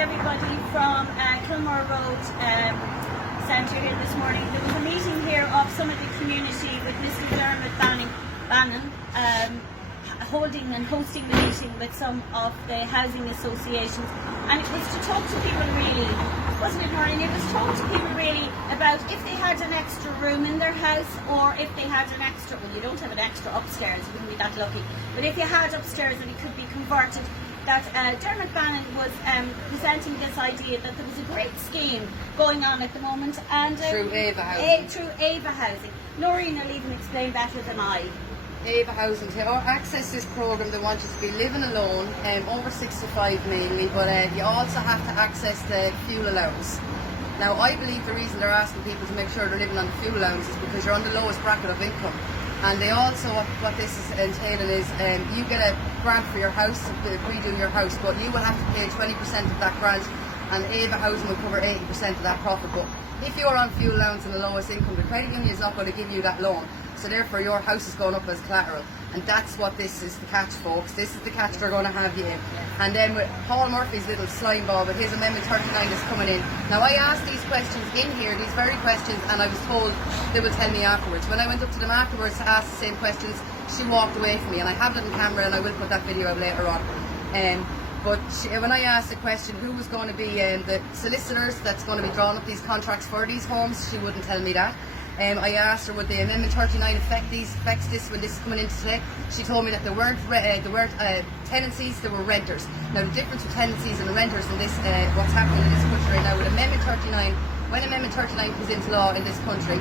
everybody from Kilmore Road Centre here this morning. There was a meeting here of some of the community with Mr. Bannon holding and hosting the meeting with some of the housing associations, and it was to talk to people really, wasn't it, Maureen? It was to talk to people really about if they had an extra room in their house, or if they had an extra, well, you don't have an extra upstairs, you wouldn't be that lucky, but if you had upstairs and it could be converted, that Dermot Bannon was presenting this idea that there was a great scheme going on at the moment, and through Ava Housing. Through Ava Housing. Noreen will even explain better than I. Ava Housing, to access this programme, they want you to be living alone, over 65 mainly, but you also have to access the fuel allowance. Now, I believe the reason they're asking people to make sure they're living on the fuel allowance is because you're on the lowest bracket of income. And they also, what this is entailing is, you get a grant for your house, to redo your house, but you will have to pay 20% of that grant, and Ava Housing will cover 80% of that profit. But if you're on fuel allowance and the lowest income, the credit union is not going to give you that loan. So therefore your house is going up as collateral, and that's what this is the catch, folks. This is the catch they're going to have you in. And then with Paul Murphy's little slime ball with his Amendment 39 is coming in. Now, I asked these questions in here, these very questions, and I was told they will tell me afterwards. When I went up to them afterwards to ask the same questions, she walked away from me, and I have it on camera, and I will put that video out later on. But when I asked the question who was going to be the solicitors that's going to be drawing up these contracts for these homes, she wouldn't tell me that. I asked her, would the Amendment 39 affects this when this is coming into today? She told me that there weren't tenancies, there were renters. Now, the difference with tenancies and renters in this, what's happening in this country right now with Amendment 39, when Amendment 39 comes into law in this country,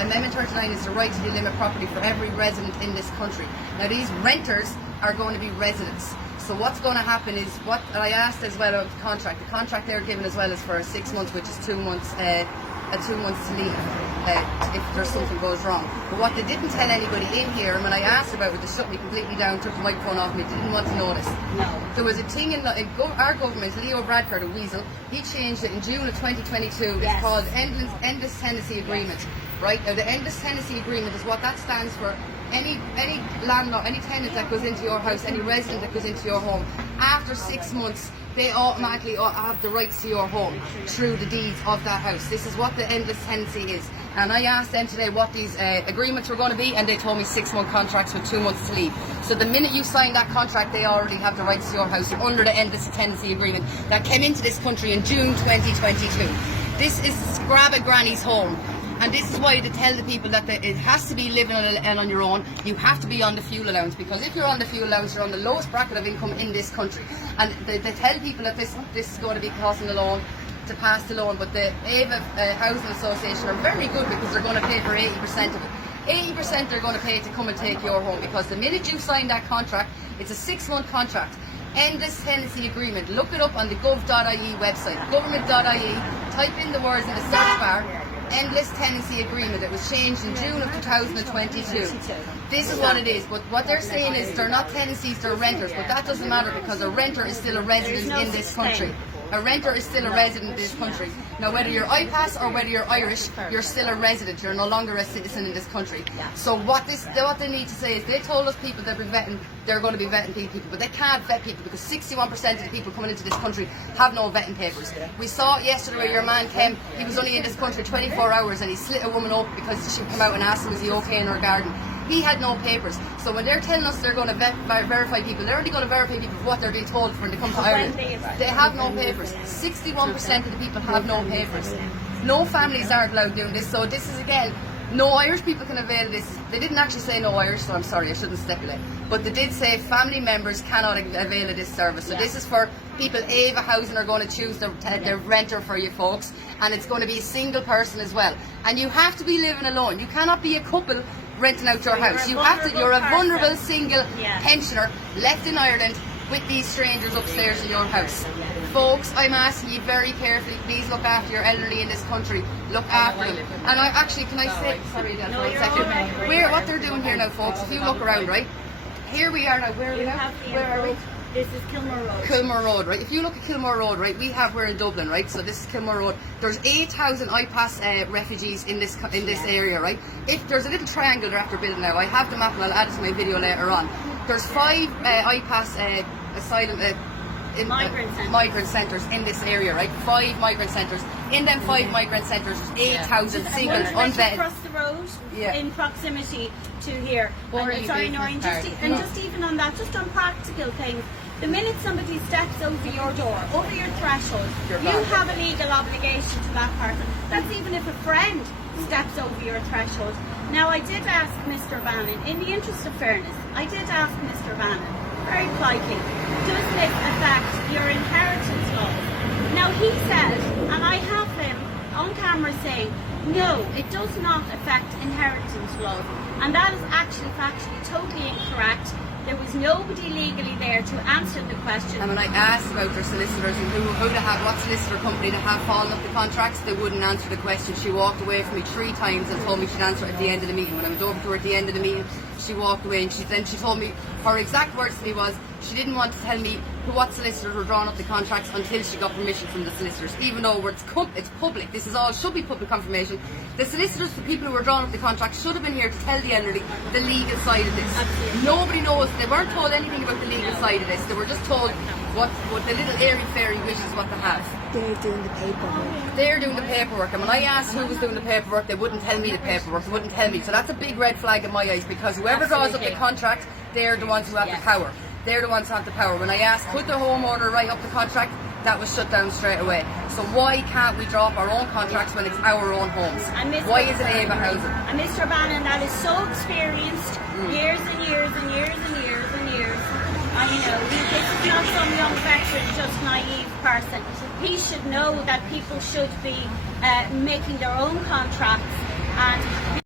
Amendment 39 is the right to delimit property for every resident in this country. Now, these renters are going to be residents. So what's going to happen is, what I asked as well of the contract they're given as well is for 6 months, which is 2 months, 2 months to leave if there's something goes wrong. But what they didn't tell anybody in here, and when I asked about it, they shut me completely down, took the microphone off me, didn't want to notice. No. There was a thing in our government, Leo Bradford, the weasel, he changed it in June of 2022. Yes. It's called Endless Tenancy Agreement. Right? Now, the Endless Tenancy Agreement is what that stands for. Any landlord, any tenant that goes into your house, any resident that goes into your home, after 6 months, they automatically have the rights to your home through the deeds of that house. This is what the endless tenancy is. And I asked them today what these agreements were going to be, and they told me 6 month contracts with 2 months to leave. So the minute you sign that contract, they already have the rights to your house. You're under the endless tenancy agreement that came into this country in June 2022. This is grab a granny's home. And this is why they tell the people that it has to be living on your own. You have to be on the fuel allowance, because if you're on the fuel allowance, you're on the lowest bracket of income in this country. And they tell people that this is going to be costing the loan, to pass the loan. But the Ava Housing Association are very good, because they're going to pay for 80% of it. 80% they're going to pay to come and take your home, because the minute you sign that contract, it's a 6 month contract. Endless tenancy agreement. Look it up on the gov.ie website, government.ie. Type in the words in the search bar. Endless tenancy agreement. It was changed in June of 2022. This is what it is. But what they're saying is they're not tenancies, they're renters. But that doesn't matter, because a renter is still a resident in this country. A renter is still a resident in this country. Now, whether you're IPAS or whether you're Irish, you're still a resident. You're no longer a citizen in this country. So what they need to say is, they told us people they're going to be vetting people, but they can't vet people, because 61% of the people coming into this country have no vetting papers. We saw it yesterday where your man came, he was only in this country 24 hours and he slit a woman up because she came out and asked him, was he okay in her garden. He had no papers. So when they're telling us they're going to verify people, they're only going to verify people for what they're being told when they come to Ireland. They have no papers. 61% of the people have no papers. No families aren't allowed doing this. So this is, again, no Irish people can avail this. They didn't actually say no Irish, so I'm sorry, I shouldn't stipulate. But they did say family members cannot avail of this service. So this is for people. Ava Housing are going to choose their renter for you folks, and it's going to be a single person as well. And you have to be living alone. You cannot be a couple renting out your house. You're a vulnerable single pensioner left in Ireland with these strangers upstairs in your house. Folks, I'm asking you very carefully, please look after your elderly in this country. Look after them. And I actually, can I say, sorry Dan, for 1 second. What they're doing here now, folks, if you look around, right? Here we are now, where are we now? Where are we? This is Kilmore Road. Kilmore Road, right? If you look at Kilmore Road, right, we're in Dublin, right? So this is Kilmore Road. There's 8,000 IPAS refugees in this area, right? If there's a little triangle they're after building now, I have the map and I'll add it to my video later on. There's 5 IPAS asylum migrant centres in this area, right? 5 migrant centres. In them 5 migrant centres, there's 8,000 single right unvetted. across the road, in proximity to here. Sorry, Noreen, just even on that, just on practical things. The minute somebody steps over your door, over your threshold, you have a legal obligation to that person. That's even if a friend steps over your threshold. Now, I did ask Mr. Bannon, in the interest of fairness, I did ask Mr. Bannon, very politely, does this affect your inheritance laws? Now, he said, and I have him on camera saying, no, it does not affect inheritance laws. And that is actually factually totally incorrect. There was nobody legally there to answer the question. And when I asked about their solicitors and who to have, what solicitor company to have following up the contracts, they wouldn't answer the question. She walked away from me 3 times and told me she'd answer it at the end of the meeting. When I went over to her at the end of the meeting, she walked away and she told me, her exact words to me was, she didn't want to tell me what solicitors were drawing up the contracts until she got permission from the solicitors. Even though it's public, this is all should be public confirmation. The solicitors, the people who were drawing up the contracts, should have been here to tell the elderly the legal side of this. Absolutely. Nobody knows. They weren't told anything about the legal side of this. They were just told what the little airy fairy wishes what to have. They're doing the paperwork. They're doing the paperwork, and when I asked who was doing the paperwork, they wouldn't tell me the paperwork. They wouldn't tell me. So that's a big red flag in my eyes, because whoever draws up the contract, they're the ones who have the power. They're the ones who have the power. When I asked, could the homeowner write up the contract, that was shut down straight away. So why can't we draw up our own contracts when it's our own homes? Why is it ABA housing? And Mr. Bannon, that is so experienced, years and years and years and years and years. And this is not some young veteran, just naive person. He should know that people should be making their own contracts and